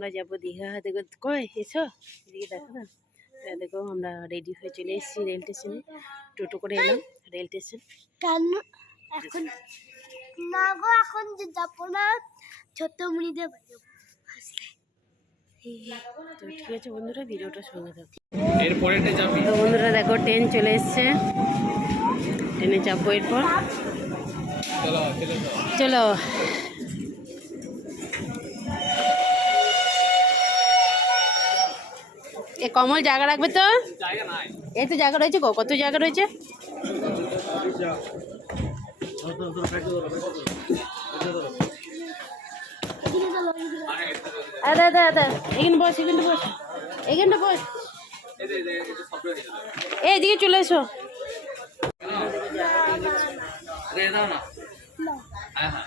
আমরা যাব দীঘা। দেখো কয় এসো? এদিকে দেখো না? তা দেখো আমরা রেডি হয়ে চলে এসেছি রেল স্টেশনে টোটো করে এলাম রেল স্টেশন কেন? এখন না গো এখন যে যাব না ছোট্ট যাব আসলে তো ঠিক আছে বন্ধুরা ভিডিওটা সঙ্গে থাকো। এরপরেটা যাবি? তো বন্ধুরা দেখো ট্রেন চলে এসছে। ট্রেনে চাপবো এরপর। চলো চলে। এ কমল জায়গা রাখবে তো? এই তো জায়গা রয়েছে গো, কত জায়গা রয়েছে? এখানে বস এখানে বস বস। এই যে এই যে- এই যে শব্দ গেছে। এই এদিকে চলে এসো না। হ্যাঁ হ্যাঁ।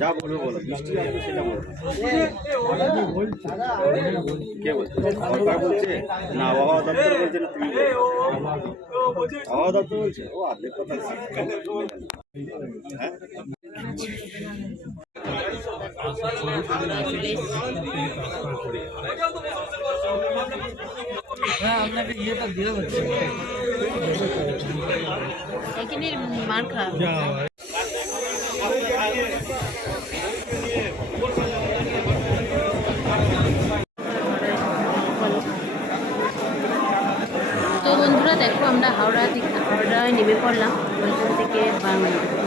যা বলব বলো বৃষ্টি আসবে সেটা বলো। কে বলছে? সরকার বলছে? না আবহাওয়া দপ্তর বলছে না তুমি আবহাওয়া দপ্তর বলছে ও আর্ধেক কথা হ্যাঁ হ্যাঁ আপনাকে ইয়েটা দিয়ে এখানে মার খা বন্ধুরা দেখো আমরা হাওড়া থেকে হাওড়ায় নেমে পড়লাম। ওইখান থেকে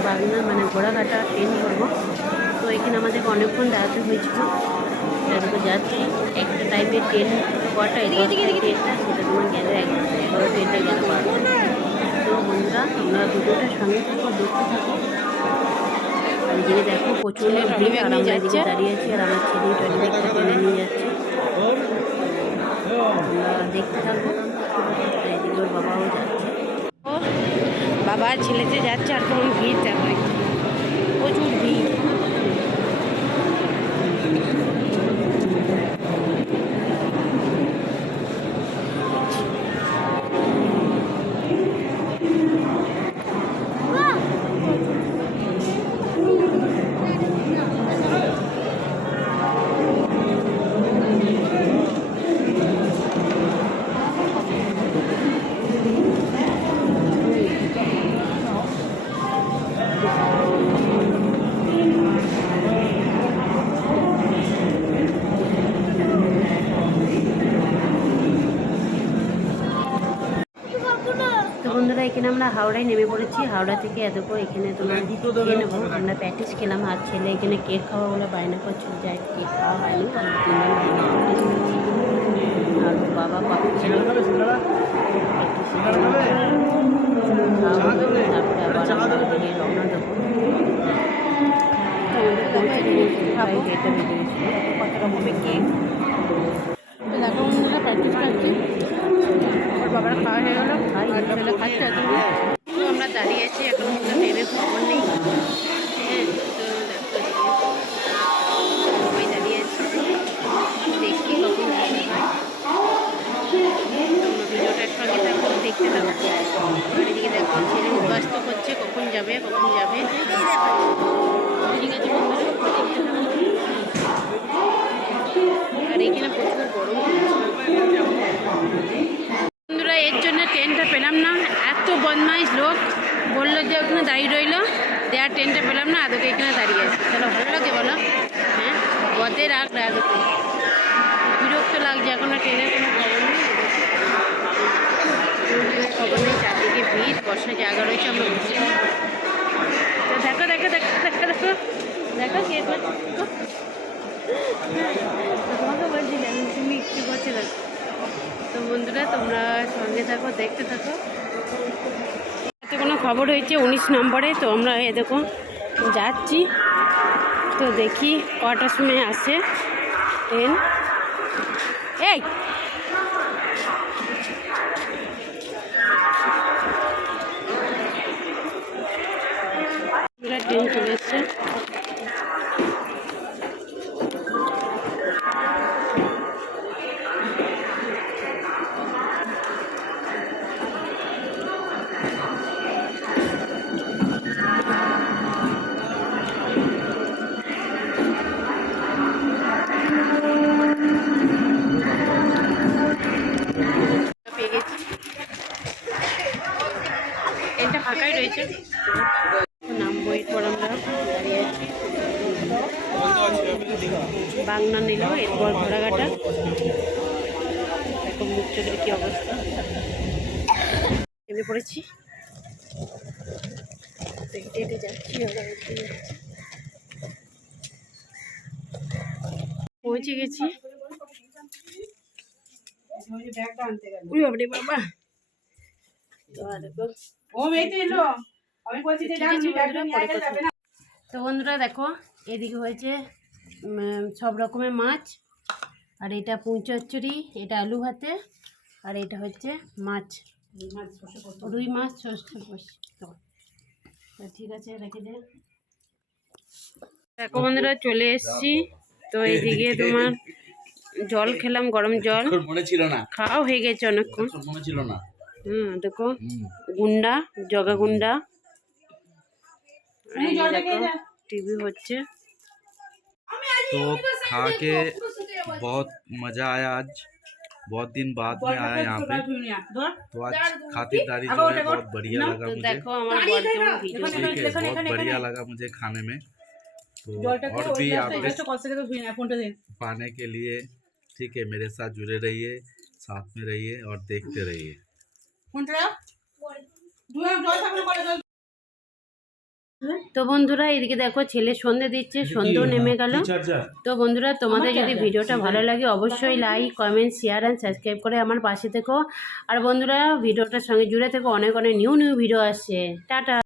বাগনা মানে ঘোড়াঘাটা ট্রেন ধরবো। তো এখানে আমাদেরকে অনেকক্ষণ দাঁড়াতে হয়েছিল। দেখো যাচ্ছি। একটা টাইমে ট্রেন কটা? ট্রেনটা সেটা তোমার গেলে এগারো ট্রেনটা গেলে তো বন্ধুরা তোমরা দুটোটার সঙ্গে থাকো দেখতে থাকো। আর এদিকে দেখো প্রচণ্ড ভিড়। আর আমরা এদিকে দাঁড়িয়ে আছি আর আমার ছেলে টয়লেট টেনে নিয়ে যাচ্ছে। দেখতে থাকো। বাবাও যাচ্ছে ও বাবার ছেলেতে যাচ্ছে আর তখন ভিড় দেখো। প্রচুর ভিড় তো বন্ধুরা, এখানে আমরা হাওড়ায় নেমে পড়েছি। হাওড়া থেকে এতক্ষণ এখানে তোমার খেয়ে নেব। আমরা প্যাটিস খেলাম আর ছেলে। এখানে কেক খাওয়া বলে বায়না করছিল যাই কেক খাওয়া হয়নি। আর বাবা রওনা দেবো। কেক খাবার খাওয়া হয়ে গেলো। ভাই ছেলে খাচ্ছে তো আমরা দাঁড়িয়েছি এখন কিন্তু খবর নেই। হ্যাঁ, কখন ভিডিওটার সঙ্গে থাকব দেখতে থাকব আর এদিকে দেখো, ছেলে তো করছে, কখন যাবে কখন যাবে। ঠিক আছে আর এখানে প্রচুর গরম। এর জন্য ট্রেনটা পেলাম না। এত বদমাইশ লোক। বলল যে ওখানে দাঁড়িয়ে রইল। দেওয়ার ট্রেনটা পেলাম না, আদকে এখানে দাঁড়িয়ে আছে। তাহলে ভালো লাগে বলো? হ্যাঁ? বদে রাগ রাগ বিরক্ত লাগছে, এখনও ট্রেনের কোনো খবর নেই। খবর নেই, চারদিকে ভিড়, বসার জায়গা রয়েছে, আমরা বসে তো দেখো দেখো দেখো দেখো দেখো। দেখো কে তোমাকে বলছিলাম তুমি একটু করছে দেখো তো বন্ধুরা, তোমরা সঙ্গে থাকো, দেখতে থাকো। এতে কোনো খবর হয়েছে উনিশ নম্বরে? তো আমরা এ দেখো, যাচ্ছি। তো দেখি কটার সময় আসে ট্রেন। এই! ট্রেন ট্রেনটা ফাঁকাই রয়েছে। নামবো এরপর আমরা দাঁড়িয়ে আছি বাংলা নিল, এরপর ঘোড়াঘাটা। দেখো মুখ চোখের কি অবস্থা? নেমে পড়েছি। তো হেঁটে হেঁটে যাচ্ছি। পৌঁছে গেছি। উই বাবারে বাবা। তো বন্ধুরা, দেখো এদিকে হয়েছে সব রকমের মাছ। আর এটা পুঁচচ্চড়ি এটা আলু ভাতে আর এটা হচ্ছে মাছ। রুই মাছ সর্ষে পোস্ত তো ঠিক আছে রেখে দে দেখো বন্ধুরা চলে এসেছি তো এইদিকে তোমার জল খেলাম গরম জল তোর মনে ছিল না খাওয়া হয়ে গেছে অনেকক্ষণ তোর মনে ছিল না হুম দেখো গুন্ডা জগা গুন্ডা টিভি হচ্ছে तो खा के बहुत मज़ा आया आज बहुत दिन बाद में आया यहाँ पे। तो आज खातिरदारी जो है बहुत बढ़िया लगा मुझे। ठीक है बहुत बढ़िया लगा मुझे खाने में। तो और भी आप पाने के लिए ठीक है मेरे साथ जुड़े रहिए साथ में रहिए और देखते रहिए। তো বন্ধুরা এদিকে দেখো ছেলে সন্ধে দিচ্ছে সন্ধ্যেও নেমে গেল। তো বন্ধুরা তোমাদের যদি ভিডিওটা ভালো লাগে অবশ্যই like comment share and subscribe করে আমার পাশে থেকো। আর বন্ধুরা ভিডিওটার সঙ্গে জুড়ে থেকো অনেক অনেক নিউ নিউ ভিডিও আসছে। টাটা।